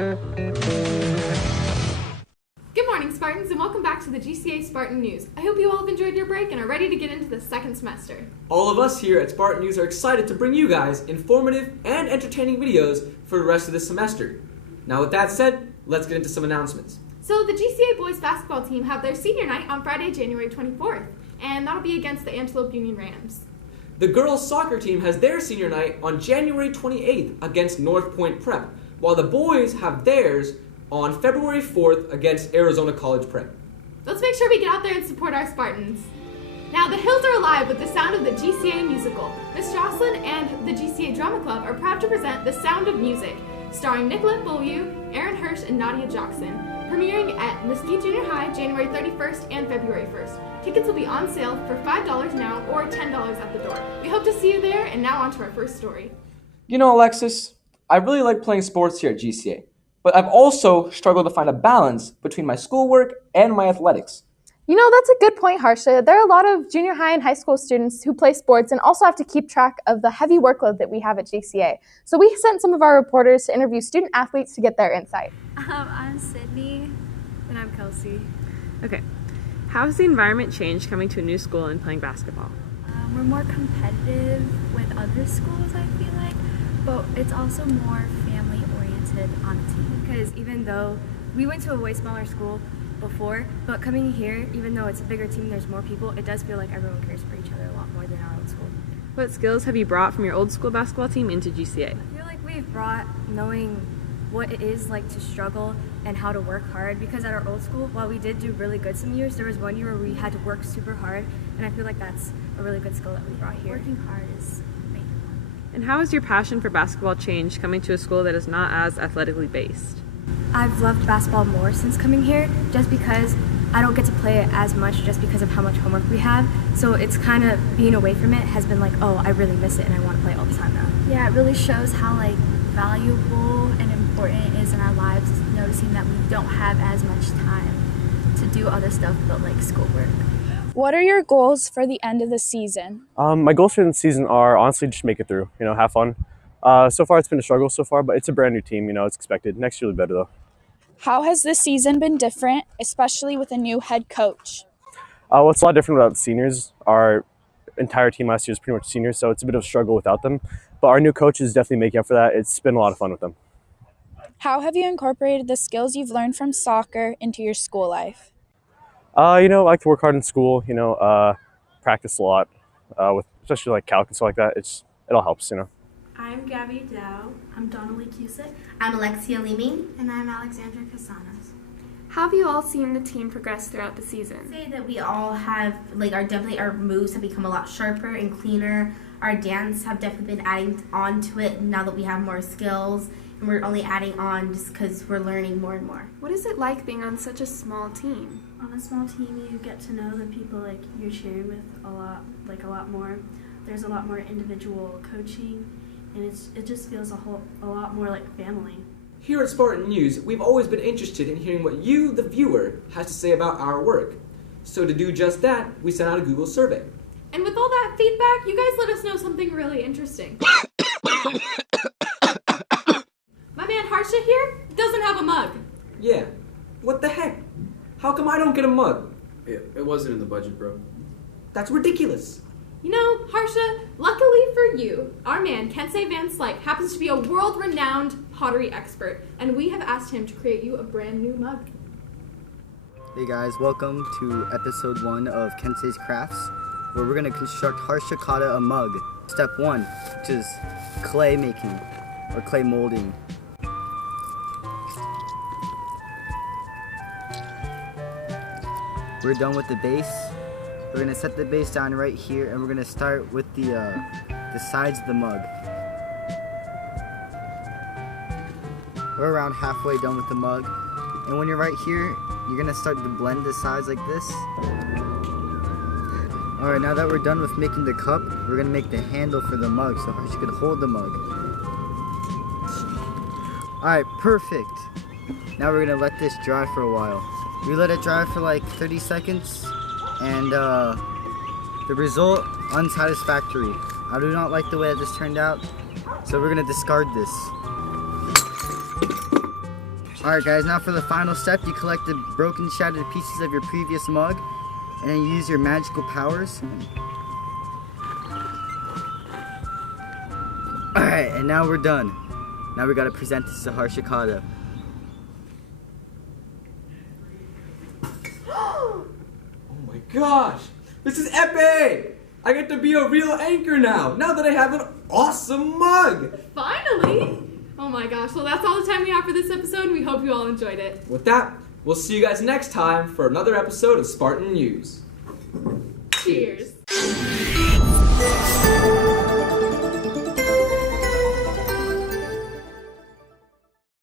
Good morning, Spartans, and welcome back to the GCA Spartan News. I hope you all have enjoyed your break and are ready to get into the second semester. All of us here at Spartan News are excited to bring you guys informative and entertaining videos for the rest of this semester. Now with that said, let's get into some announcements. So the GCA boys basketball team have their senior night on Friday, January 24th, and that'll be against the Antelope Union Rams. The girls soccer team has their senior night on January 28th against North Point Prep, while the boys have theirs on February 4th against Arizona College Prep. Let's make sure we get out there and support our Spartans. Now, the hills are alive with the sound of the GCA musical. Miss Jocelyn and the GCA Drama Club are proud to present The Sound of Music, starring Nicolette Beaulieu, Aaron Hirsch, and Nadia Jackson, premiering at Mesquite Junior High January 31st and February 1st. Tickets will be on sale for $5 now or $10 at the door. We hope to see you there, and now on to our first story. You know, Alexis, I really like playing sports here at GCA, but I've also struggled to find a balance between my schoolwork and my athletics. You know, that's a good point, Harsha. There are a lot of junior high and high school students who play sports and also have to keep track of the heavy workload that we have at GCA. So we sent some of our reporters to interview student athletes to get their insight. I'm Sydney. And I'm Kelsey. Okay, how has the environment changed coming to a new school and playing basketball? We're more competitive with other schools, I feel like, but it's also more family-oriented on the team. Because even though we went to a way smaller school before, but coming here, even though it's a bigger team, there's more people, it does feel like everyone cares for each other a lot more than our old school. What skills have you brought from your old school basketball team into GCA? I feel like we've brought knowing what it is like to struggle and how to work hard, because at our old school, while we did do really good some years, there was one year where we had to work super hard, and I feel like that's a really good skill that we brought here. Working hard is making fun. And how has your passion for basketball changed coming to a school that is not as athletically based? I've loved basketball more since coming here, just because I don't get to play it as much just because of how much homework we have. So it's kind of being away from it has been like, oh, I really miss it and I want to play all the time now. Yeah, it really shows how valuable and important it is in our lives, noticing that we don't have as much time to do other stuff but schoolwork. What are your goals for the end of the season? My goals for the season are honestly just make it through, have fun. So far it's been a struggle so far, but it's a brand new team, it's expected. Next year will be better though. How has this season been different, especially with a new head coach? Well, it's a lot different without the seniors. Our entire team last year was pretty much seniors, so it's a bit of a struggle without them. But our new coach is definitely making up for that. It's been a lot of fun with them. How have you incorporated the skills you've learned from soccer into your school life? I like to work hard in school, practice a lot, with especially calc and stuff like that. It all helps, I'm Gabby Dow. I'm Donnelly Cusick. I'm Alexia Leeming. And I'm Alexandra Casanos. How have you all seen the team progress throughout the season? I'd say that we all have, our moves have become a lot sharper and cleaner. Our dance have definitely been adding on to it now that we have more skills. And we're only adding on just because we're learning more and more. What is it like being on such a small team? On a small team, you get to know the people you're cheering with a lot more. There's a lot more individual coaching, and it just feels a lot more like family. Here at Spartan News, we've always been interested in hearing what you, the viewer, has to say about our work. So to do just that, we sent out a Google survey. And with all that feedback, you guys let us know something really interesting. My man Harsha here doesn't have a mug. Yeah, what the heck? How come I don't get a mug? It wasn't in the budget, bro. That's ridiculous. You know, Harsha, luckily for you, our man, Kensei Van Slyke, happens to be a world-renowned pottery expert, and we have asked him to create you a brand new mug. Hey guys, welcome to episode 1 of Kensei's Crafts, where we're going to construct Harsha Kata a mug. Step 1, which is clay making, or clay molding. We're done with the base. We're gonna set the base down right here, and we're gonna start with the sides of the mug. We're around halfway done with the mug, and when you're right here, you're gonna start to blend the sides like this. All right, now that we're done with making the cup, we're gonna make the handle for the mug so Harsha could hold the mug. All right, perfect. Now we're gonna let this dry for a while. We let it dry for 30 seconds, and the result, unsatisfactory. I do not like the way that this turned out, so we're gonna discard this. Alright guys, now for the final step, you collect the broken, shattered pieces of your previous mug, and then you use your magical powers. Alright, and now we're done. Now we gotta present this to Harshikata. Oh my gosh! This is epic! I get to be a real anchor now that I have an awesome mug! Finally! Oh my gosh, well that's all the time we have for this episode. We hope you all enjoyed it. With that, we'll see you guys next time for another episode of Spartan News. Cheers.